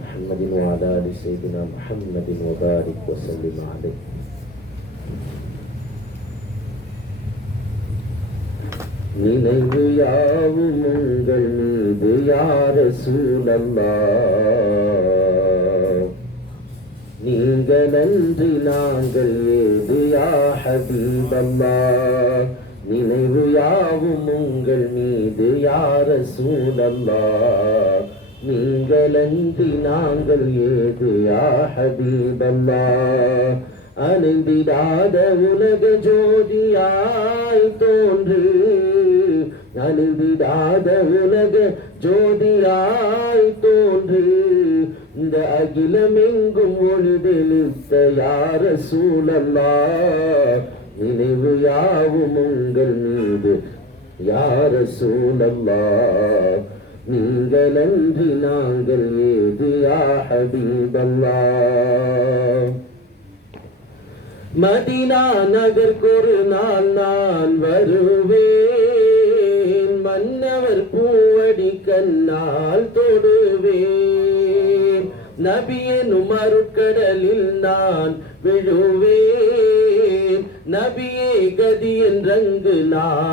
محمد وعلى آل سيدنا محمد وبارك وسلم عليه. நினைவு யாவும் உங்கள் மீது யா ரசூலல்லாஹ், நீங்களன்றி நாங்கள் ஏது யா ஹபீபல்லாஹ். நினைவு யாவும் உங்கள் மீது யா ரசூலல்லாஹ், நீங்களன்றி நாங்கள் ஏது யா ஹபீபல்லாஹ். அழிந்திடாத உலக ஜோதியாய் தோன்று, அழிந்திடாத உலக ஜோதியாய் தோன்று, இந்த அகிலமெங்கும் ஒளிதெளித்த யா ரசூலல்லாஹ், நினைவு யாவும் உங்கள் மீது யா ரசூலல்லாஹ், நீங்களன்றி நாங்கள் ஏது யா ஹபீபல்லாஹ். மதீனா நகர்க்கொரு நாள் நான் வருவேன், மன்னவர் பூவடி கண்ணால் தொடுவேன், நபியெனும் அருட்கடலில் நான் விழுவேன், நபியே கதி என்றங்கு நான்